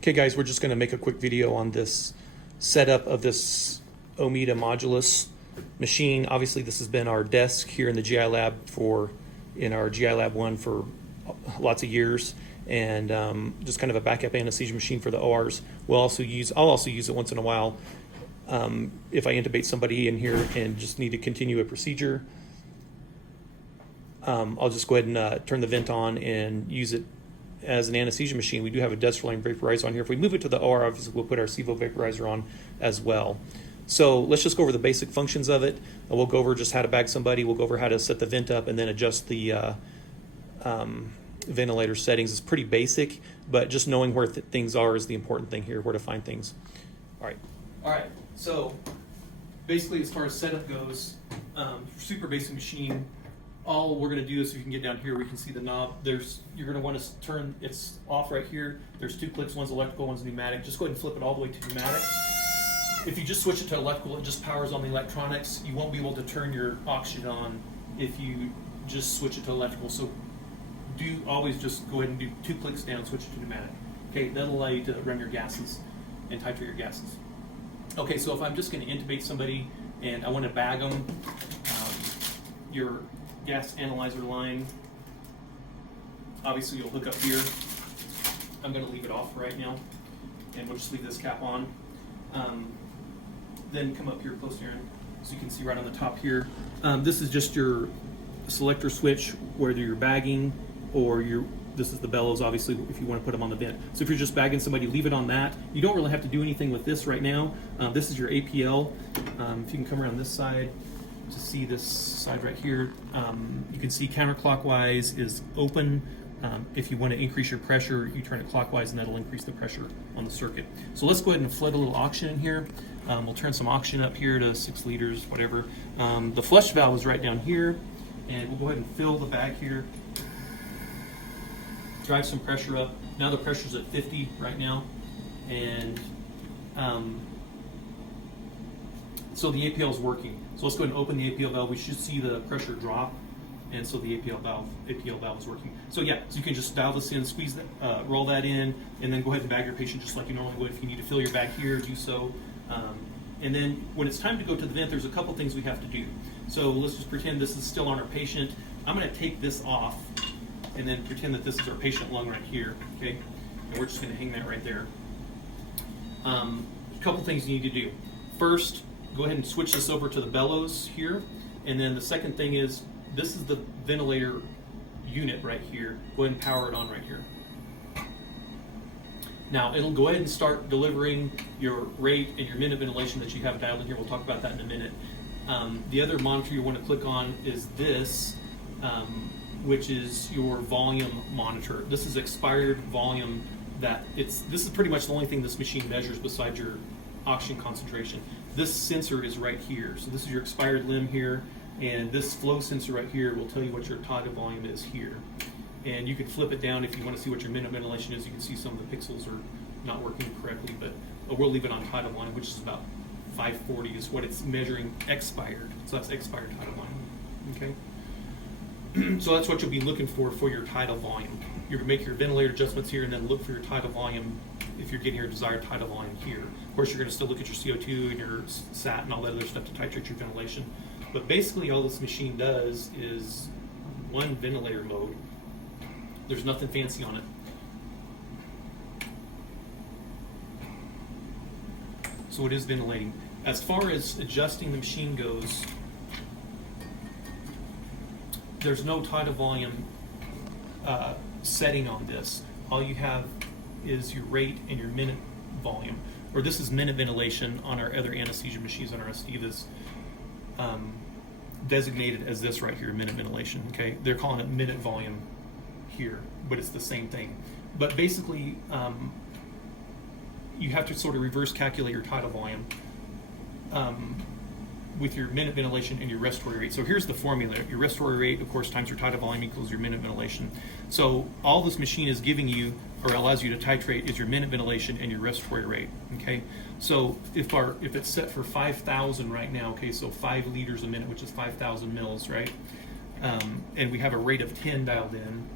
Okay guys, we're just going to make a quick video on this setup of this Ohmeda Modulus machine. Obviously this has been our desk here in the GI lab in our GI lab 1 for lots of years, and just kind of a backup anesthesia machine for the ORs. I'll also use it once in a while if I intubate somebody in here and just need to continue a procedure. I'll just go ahead and turn the vent on and use it as an anesthesia machine. We do have a desteriling vaporizer on here. If we move it to the OR, obviously we'll put our SIVO vaporizer on as well. So let's just go over the basic functions of it. We'll go over just how to bag somebody. We'll go over how to set the vent up and then adjust the ventilator settings. It's pretty basic, but just knowing where things are is the important thing here, where to find things. All right. So basically, as far as setup goes, super basic machine. All we're going to do is, if you can get down here, we can see the knob. You're going to want to turn it's off right here. There's 2 clicks, one's electrical, one's pneumatic. Just go ahead and flip it all the way to pneumatic. If you just switch it to electrical, it just powers on the electronics. You won't be able to turn your oxygen on if you just switch it to electrical. So do always just go ahead and do 2 clicks down, switch it to pneumatic. Okay, that'll allow you to run your gases and titrate your gases. Okay, so if I'm just going to intubate somebody and I want to bag them, your gas analyzer line, obviously you'll hook up here. I'm going to leave it off right now, and we'll just leave this cap on. Then come up here close to Aaron, so you can see right on the top here. This is just your selector switch, whether you're bagging or this is the bellows, obviously, if you want to put them on the vent. So if you're just bagging somebody, leave it on that. You don't really have to do anything with this right now. This is your APL. If you can come around this side to see this side right here, you can see counterclockwise is open. If you want to increase your pressure, you turn it clockwise and that'll increase the pressure on the circuit. So let's go ahead and flood a little oxygen in here. We'll turn some oxygen up here to 6 liters, whatever. The flush valve is right down here, and we'll go ahead and fill the bag here. Drive some pressure up. Now the pressure's at 50 right now, and so the APL is working. So let's go ahead and open the APL valve. We should see the pressure drop, and so the APL valve is working. So yeah, so you can just dial this in, squeeze that, roll that in, and then go ahead and bag your patient just like you normally would. If you need to fill your bag here, do so. And then when it's time to go to the vent, there's a couple things we have to do. So let's just pretend this is still on our patient. I'm going to take this off and then pretend that this is our patient lung right here, okay? And we're just going to hang that right there. A couple things you need to do. First, go ahead and switch this over to the bellows here. And then the second thing is, this is the ventilator unit right here. Go ahead and power it on right here. Now, it'll go ahead and start delivering your rate and your minute ventilation that you have dialed in here. We'll talk about that in a minute. The other monitor you want to click on is this, which is your volume monitor. This is expired volume. This is pretty much the only thing this machine measures besides your oxygen concentration. This sensor is right here. So this is your expired limb here, and this flow sensor right here will tell you what your tidal volume is here. And you can flip it down if you want to see what your minute ventilation is. You can see some of the pixels are not working correctly, but we'll leave it on tidal volume, which is about 540 is what it's measuring expired. So that's expired tidal volume, okay? So that's what you'll be looking for your tidal volume. You're going to make your ventilator adjustments here and then look for your tidal volume if you're getting your desired tidal volume here. Of course, you're going to still look at your CO2 and your SAT and all that other stuff to titrate your ventilation. But basically all this machine does is one ventilator mode. There's nothing fancy on it. So it is ventilating. As far as adjusting the machine goes, there's no tidal volume setting on this. All you have is your rate and your minute volume. Or this is minute ventilation on our other anesthesia machines on our Estivas, designated as this right here, minute ventilation, okay? They're calling it minute volume here, but it's the same thing. But basically, you have to sort of reverse calculate your tidal volume with your minute ventilation and your respiratory rate. So here's the formula. Your respiratory rate, of course, times your tidal volume equals your minute ventilation. So all this machine is giving you, or allows you to titrate, is your minute ventilation and your respiratory rate, okay? So if it's set for 5,000 right now, okay, so 5 liters a minute, which is 5,000 mils, right? And we have a rate of 10 dialed in,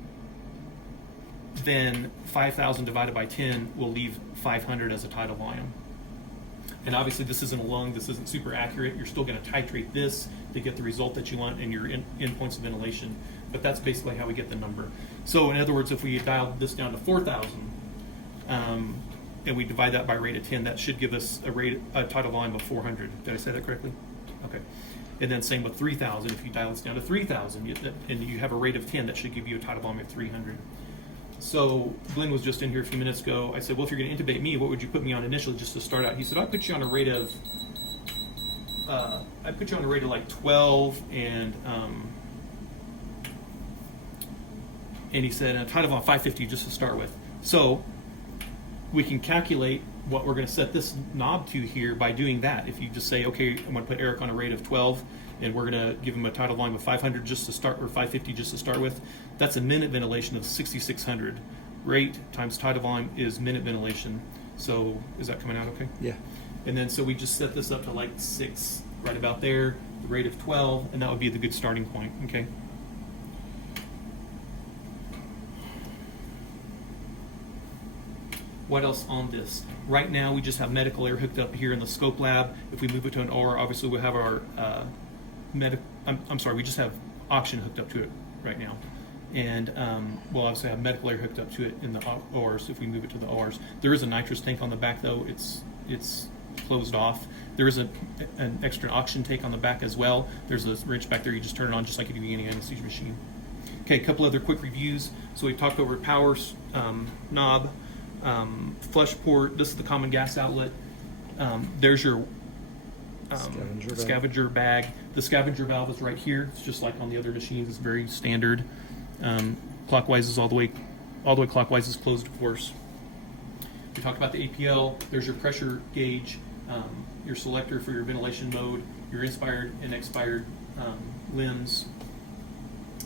then 5,000 divided by 10 will leave 500 as a tidal volume. And obviously this isn't a lung, this isn't super accurate. You're still going to titrate this to get the result that you want in your endpoints of ventilation. But that's basically how we get the number. So in other words, if we dial this down to 4,000, and we divide that by rate of 10, that should give us a tidal volume of 400. Did I say that correctly? Okay. And then same with 3,000. If you dial this down to 3,000 and you have a rate of 10, that should give you a tidal volume of 300. So Glenn was just in here a few minutes ago. I said, well, if you're going to intubate me, what would you put me on initially just to start out? He said, I'd put you on a rate of like 12 and he said a tidal volume of 550 just to start with. So we can calculate what we're going to set this knob to here by doing that. If you just say, okay, I'm going to put Eric on a rate of 12, and we're going to give him a tidal volume of 500 just to start, or 550 just to start with, that's a minute ventilation of 6,600. Rate times tidal volume is minute ventilation. So is that coming out okay? Yeah. And then so we just set this up to like 6, right about there, the rate of 12, and that would be the good starting point, okay? What else on this? Right now we just have medical air hooked up here in the scope lab. If we move it to an OR, obviously we'll have our we just have oxygen hooked up to it right now. And we'll obviously have medical air hooked up to it in the ORs if we move it to the ORs. There is a nitrous tank on the back though, it's closed off. There is an extra oxygen tank on the back as well. There's a wrench back there, you just turn it on just like you do any anesthesia machine. Okay, a couple other quick reviews. So we talked over power knob, flush port, this is the common gas outlet. There's your scavenger bag. The scavenger valve is right here. It's just like on the other machines, it's very standard. Clockwise is all the way clockwise is closed, of course. We talked about the APL. There's your pressure gauge, your selector for your ventilation mode, your inspired and expired limbs.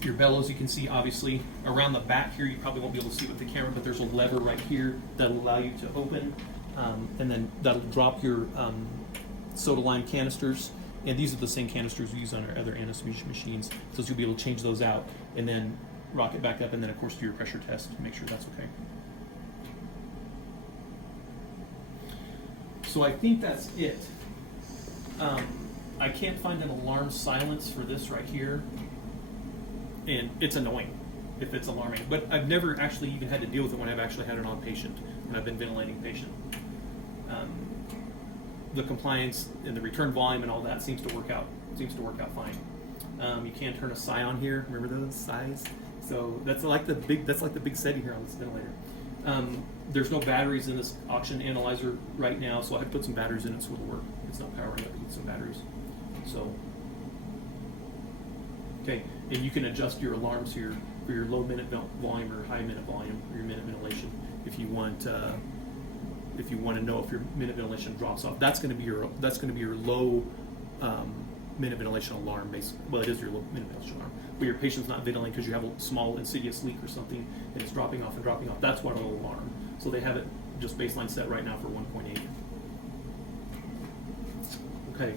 Your bellows, you can see obviously around the back here. You probably won't be able to see with the camera, but there's a lever right here that'll allow you to open, and then that'll drop your soda lime canisters. And these are the same canisters we use on our other anesthesia machines, so you'll be able to change those out and then rock it back up, and then of course do your pressure test to make sure that's okay. So I think that's it. I can't find an alarm silence for this right here. And it's annoying if it's alarming, but I've never actually even had to deal with it when I've actually had it on patient, when I've been ventilating patient. The compliance and the return volume and all that seems to work out fine. You can turn a sigh on here. Remember those sighs? So that's like the big setting here on this ventilator. There's no batteries in this oxygen analyzer right now, so I had to put some batteries in it so it'll work. It's not powering up, with some batteries. So. Okay, and you can adjust your alarms here for your low minute volume or high minute volume, or your minute ventilation. If you want to know if your minute ventilation drops off, that's going to be your low minute ventilation alarm. Basically, well, it is your low minute ventilation alarm. Where your patient's not ventilating because you have a small insidious leak or something, and it's dropping off. That's what it'll alarm. So they have it just baseline set right now for 1.8. Okay.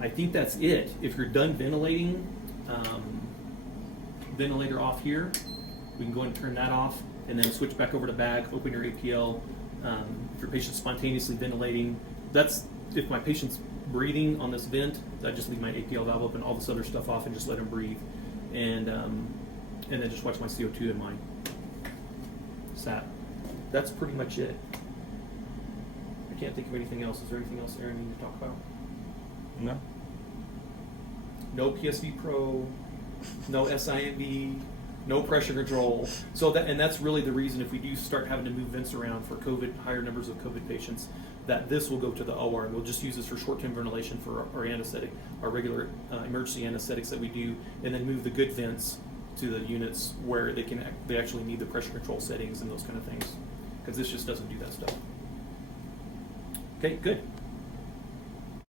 I think that's it. If you're done ventilating, ventilator off here, we can go ahead and turn that off, and then switch back over to bag, open your APL. If your patient's spontaneously ventilating, that's if my patient's breathing on this vent, I just leave my APL valve open, all this other stuff off, and just let him breathe, and then just watch my CO2 and my SAT. That's pretty much it. I can't think of anything else. Is there anything else Aaron needs to talk about? No. No PSV Pro, no SIMV, no pressure control. So that's really the reason if we do start having to move vents around for COVID, higher numbers of COVID patients, that this will go to the OR, and we'll just use this for short-term ventilation for our anesthetic, our regular emergency anesthetics that we do, and then move the good vents to the units where they actually need the pressure control settings and those kind of things, because this just doesn't do that stuff. Okay, good.